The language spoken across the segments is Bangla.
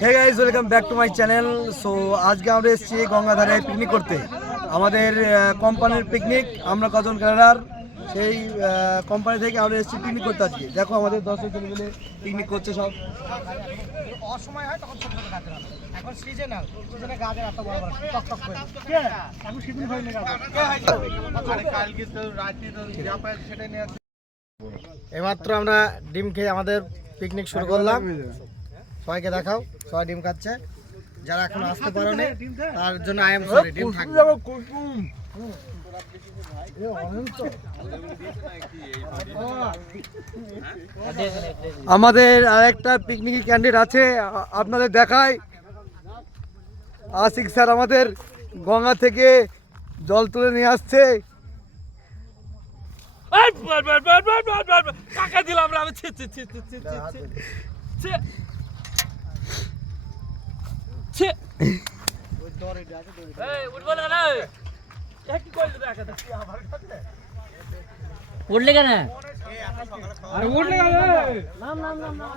Hey guys, welcome back to my channel. So আজকে আমরা এসেছি গঙ্গাধারে পিকনিক করতে। আমাদের কোম্পানির পিকনিক, আমরা কজন ক্যাডার সেই কোম্পানি থেকে আমরা এসেছি পিকনিক করতে। আজকে দেখো আমাদের 10 জন মিলে পিকনিক করছে সব। অসময় হয় তখন ছোট ছোট গাছের আটা, এখন সিজনাল সিজনে গাছের আটা বড় বড় টক টক করে কে এখন সিজন হয়নি গাছ আরে কালকে তো রাতে তো যা পায় সেটা নিয়ে এইমাত্র আমরা ডিম খেয়ে আমাদের পিকনিক শুরু করলাম। সবাইকে দেখাও, সবাই ডিম খাচ্ছে। যারা এখন আসতে পারেনি তার জন্য আই এম সরি, ডিম থাকবে। আমাদের আরেকটা পিকনিক ক্যান্ডিডেট আছে, আপনাদের দেখাই। আশিক স্যার আমাদের গঙ্গা থেকে জল তুলে নিয়ে আসছে। টাকা দিলাম আমি উঠলে কেন? আরে উঠলে কেন? নাম নাম নাম নাম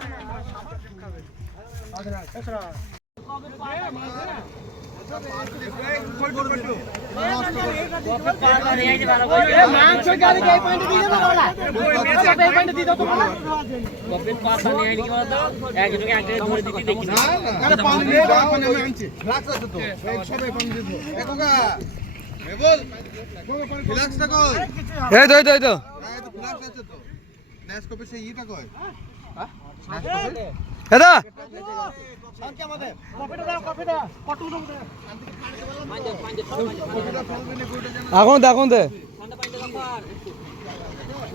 মাংস গাড়ি কে পয়েন্ট দিয়ে দেবো বলা এই পয়েন্ট দিয়ে দাও তোমরা কপের পাতা নিয়ে আইনি বলা তো এক জনকে এক জায়গায় ধরে দিতে দেখি না আরে পানি দিয়ে দাও পানি আমি আনছি ফ্লাক্স আছে তো সবাই পানি দিয়ে দাও এ কোকা মেবল ফ্লাক্সটা কই এই তো এই তো ফ্লাক্স আছে তো ন্যাস কপে সেই ইটা কই হ্যাঁ ন্যাস কপে দাদা শান্তি আমাদের কফিটা দাও, কফিটা কটু দাও। এখন দেখুন দে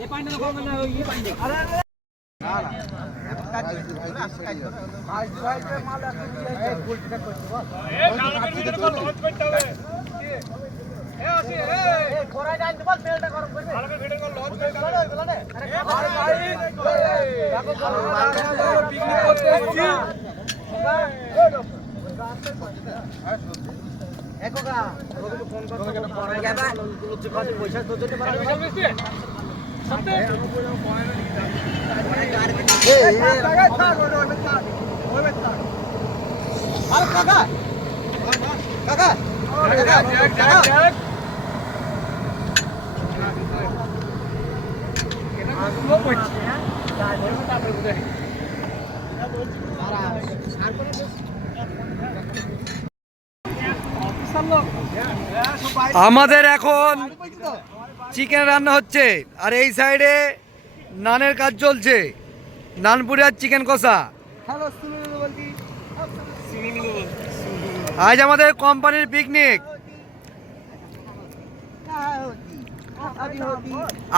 এই পাইন্ডা কম না ওই পাইন্ডা আরে আমাদের এখন চিকেন রান্না হচ্ছে, আর এই সাইডে নানের কাজ চলছে। নানপুরে আর চিকেন কষা। আজ আমাদের কোম্পানির পিকনিক।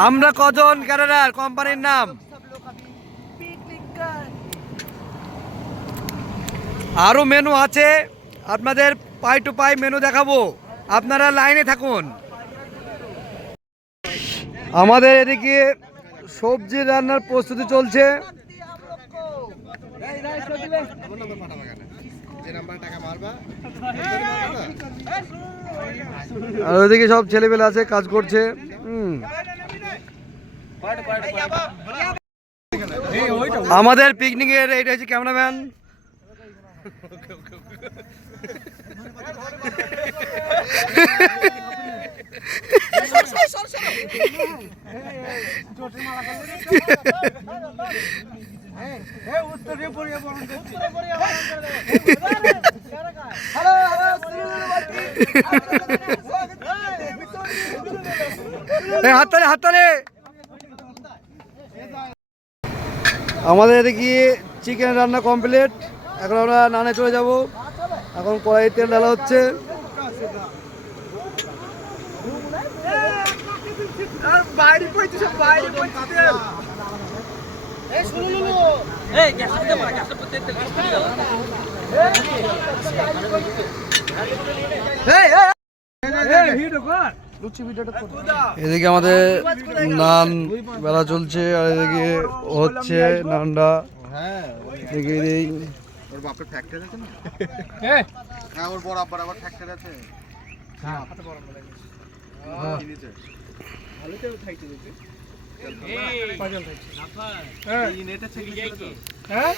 আমরা কজন ক্যাডার, কোম্পানির নাম। আরো মেনু আছে, আপনাদের পাই টু পাই মেনু দেখাবো, আপনারা লাইনে থাকুন। আমাদের এদিকে সবজি রান্নার প্রস্তুতি চলছে। আর ওইদিকে সব ছেলেপেলে আছে, কাজ করছে। আমাদের পিকনিকের এইটা হচ্ছে ক্যামেরাম্যান। হাততালি হাততালি। আমাদের এদিকে চিকেন রান্না কমপ্লিট। এখন আমরা নানে চলে যাব। এখন কড়াই তেল ঢালা হচ্ছে। এদিকে আমাদের নান বেলা চলছে, আর এদিকে হচ্ছে নানটা। এদিকে ওর বাপের ফ্যাক্টরি আছে না? হ্যাঁ ওর বড় আব্বার আবার ফ্যাক্টরি আছে। হ্যাঁ হাতে বড় বলে গেছে। হ্যাঁ কিনেছে। ভালো তো খাইতে দিতে। এই পাজল খাইছে। হ্যাঁ এই নেটে ছেলে কি? হ্যাঁ